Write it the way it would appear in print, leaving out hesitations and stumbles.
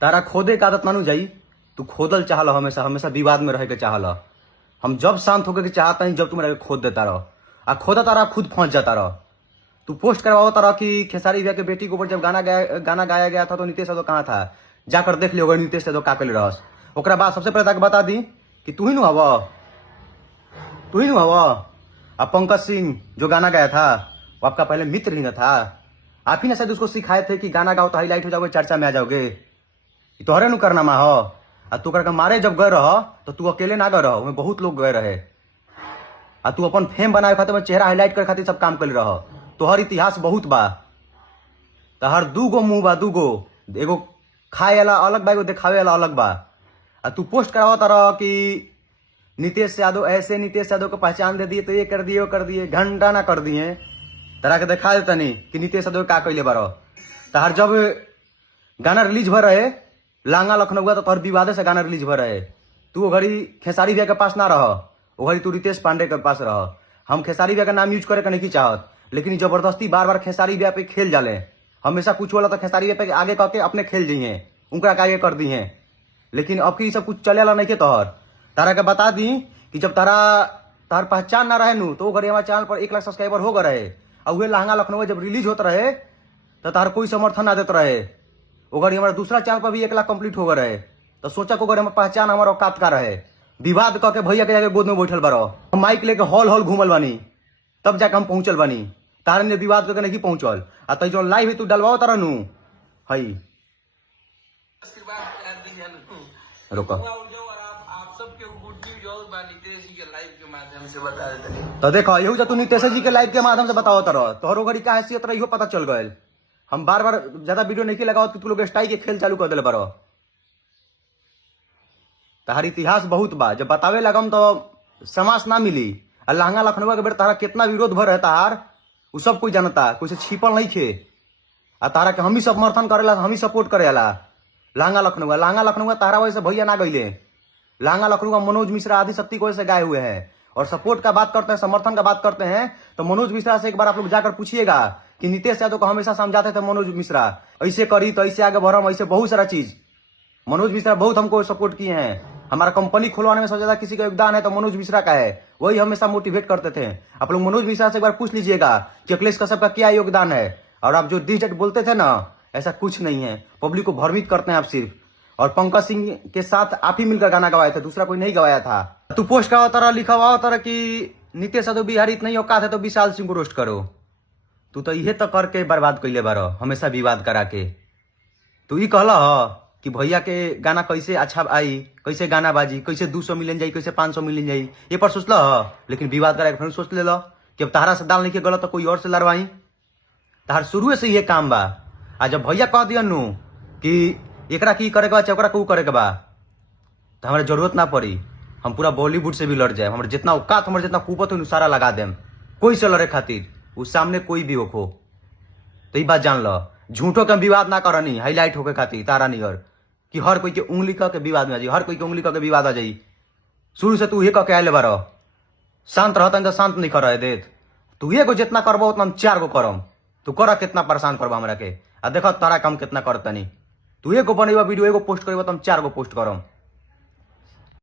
तारा खोदे के आदत मानू जाई। तू खोदल चाहल, हमेशा हमेशा विवाद में रह के चाहल। हम जब शांत होकर के चाहता नहीं, जब तुम मेरे खोद देता रहो आ खोदा तारा खुद फंस जाता रहो। तू पोस्ट करवाओ तारा कि खेसारी भैया के बेटी के ऊपर जब गाना गाया गया था तो नीतीश यादव कहाँ था, जाकर देख लियो नीतीश यादव का कल रहस। ओकरा बाद सबसे पहले तक बता दी कि तू ही नु हवा, तू ही नु हवा। अब पंकज सिंह जो गाना गाया था वो आपका पहले मित्र ही न था? आप ही ने शायद उसको सिखाए थे कि गाना गाओ तो हाईलाइट हो जाओगे, चर्चा में आ जाओगे। तोहरे नु करना मा हो। आ तू करके मारे जब गए रह तो तू अकेले ना गए रह, बहुत लोग गए रहे। आ तू अपन फेम बनाए खातिर, चेहरा हाईलाइट करे खातिर सब काम कर रह। तोहर इतिहास बहुत बा। तहर दूगो मुंह बा, दूगो, एगो खाए वाला अलग बा, एगो देखावे वाला अलग बा। आ तू पोस्ट करावा तरह कि नीतीश यादव ऐसे, नीतीश यादव को पहचान दे दिए तो ये कर दिए वो कर दिए, घंटा ना कर दिए। तरह के देखा देता नहीं कि नीतीश यादव का कैले बारो। तहर जब गाना रिलीज भर रहे लांगा लखनऊ तो तोहर विवादे से गाना रिलीज भर रहे। तू वो घड़ी खेसारी भैया के पास ना रह, वो घड़ी तू रितेश पांडे के पास रह। हम खेसारी भैया का नाम यूज करे का नहीं चाहत, लेकिन जबरदस्ती बार बार खेसारी भैया पे खेल जाले। हमेशा कुछ वाला तो खेसारी भैया पे आगे करके अपने खेल जाइए, उनका आगे कर दी है। लेकिन अब की सब कुछ चले नहीं के तोहर। तारा के बता दी कि जब तार पहचान ना रहे नु तो वो घड़ी हमारे चैनल पर 1 लाख सब्सक्राइबर हो गए रहे। और वह लहंगा लखनऊ जब रिलीज होता रहे तो तार कोई समर्थन ना देते रहे। वो घड़ी हमारा दूसरा चैनल पर भी 1 लाख कंप्लीट हो गए रहे। तो सोचा को घड़ी हमारे पहचान हमारा औकात का रहे। विवाद करके भैया के जाके गोद में बैठल बारो, हम माइक लेके हॉल हॉल घूमल बानी, तब जाके हम पहुंचल बानी। तारे ने विवाद करके नहीं पहुंचल। आ तो जो लाइव तू डलवाओ तारा नु हई रोको। तो देखो यही जो तू नीतीश जी के लाइव के माध्यम से बताओ तरह तोहरो घड़ी का हैसियत रही पता चल गए। हम बार बार ज्यादा वीडियो नहीं लगाओ तू लोग स्टाइल के खेल चालू कर दिले बारो। तहार इतिहास बहुत बा, जब बतावे लगम तो समास ना मिली। आ लहंगा लखनऊ के बेर तारा कितना विरोध भर है तार, उ सब कोई जानता, कोई से छिपल नहीं थे। आ तारा के हम ही समर्थन करेला, हम ही सपोर्ट करेला। लहंगा लखनऊ तारा वजह से भैया ना गईले। लहंगा लखनऊ का मनोज मिश्रा आदि शक्ति को वजह से गाये हुए हैं। और सपोर्ट का बात करते हैं, समर्थन का बात करते हैं तो मनोज मिश्रा से एक बार आप लोग जाकर पूछिएगा कि नीतीश यादव को हमेशा समझाते थे मनोज मिश्रा ऐसे करी तो ऐसे आगे बढ़म, ऐसे बहुत सारा चीज मनोज मिश्रा बहुत हमको सपोर्ट किए हैं। हमारा कंपनी खुलवाने में सबसे ज्यादा किसी का योगदान है तो मनोज मिश्रा का है, वही हमेशा मोटिवेट करते थे। आप लोग मनोज मिश्रा से एक बार पूछ लीजिएगा कि अखिलेश कश्यप का क्या योगदान है। और आप जो डिजिट बोलते थे ना, ऐसा कुछ नहीं है। पब्लिक को भ्रमित करते हैं आप सिर्फ। और पंकज सिंह के साथ आप ही मिलकर गाना गवाए थे, दूसरा कोई नहीं गवाया था। तू पोस्ट का तरह लिखा हुआ तरह कि नीतीश यादव बिहारी इतना ही औकात है तो विशाल सिंह को रोस्ट करो। तू तो यह तो करके बर्बाद कैले बारो, हमेशा विवाद करा के। तू ही कहला कि भैया के गाना कैसे अच्छा आई, कैसे गाना बाजी, कैसे 200 मिलियन जाई, कैसे 500 मिलियन जाई, ये पर सोचल। लेकिन विवाद करा के फिर सोच ले कि अब तहारा से दाल नहीं के गलत तो कोई और से लड़वाई। तहार शुरू से ये काम बा। आज जब भैया कह दिया नु कि एकरा की करे के बा, ओकरा को करे के बा, तो हमारे जरूरत ना पड़ी। हम पूरा बॉलीवुड से भी लड़ जाए। हमारे जितना औकात, हमारे जितना कुवत हो सारा लगा देम कोई से लड़े खातिर, उस सामने कोई भी हो। तो ये बात जान लो, झूठों के विवाद ना करनी हाईलाइट होके खातिर तारा नियर कि हर कोई के उंगली के विवाद में आ जाई, हर कोई के उंगली के विवाद आ जाई। शुरू से तू ये कह के आए बारो, शांत रहता तो शांत नहीं कर देत। तू एगो जितना करबो उतना हम 4 गो करम। तू कर कितना परेशान करबा हमरा के। आ देखो तारा काम कितना करतनी। तू एगो बनेबा वीडियो एगो पोस्ट करबो तो हम 4 गो पोस्ट करम।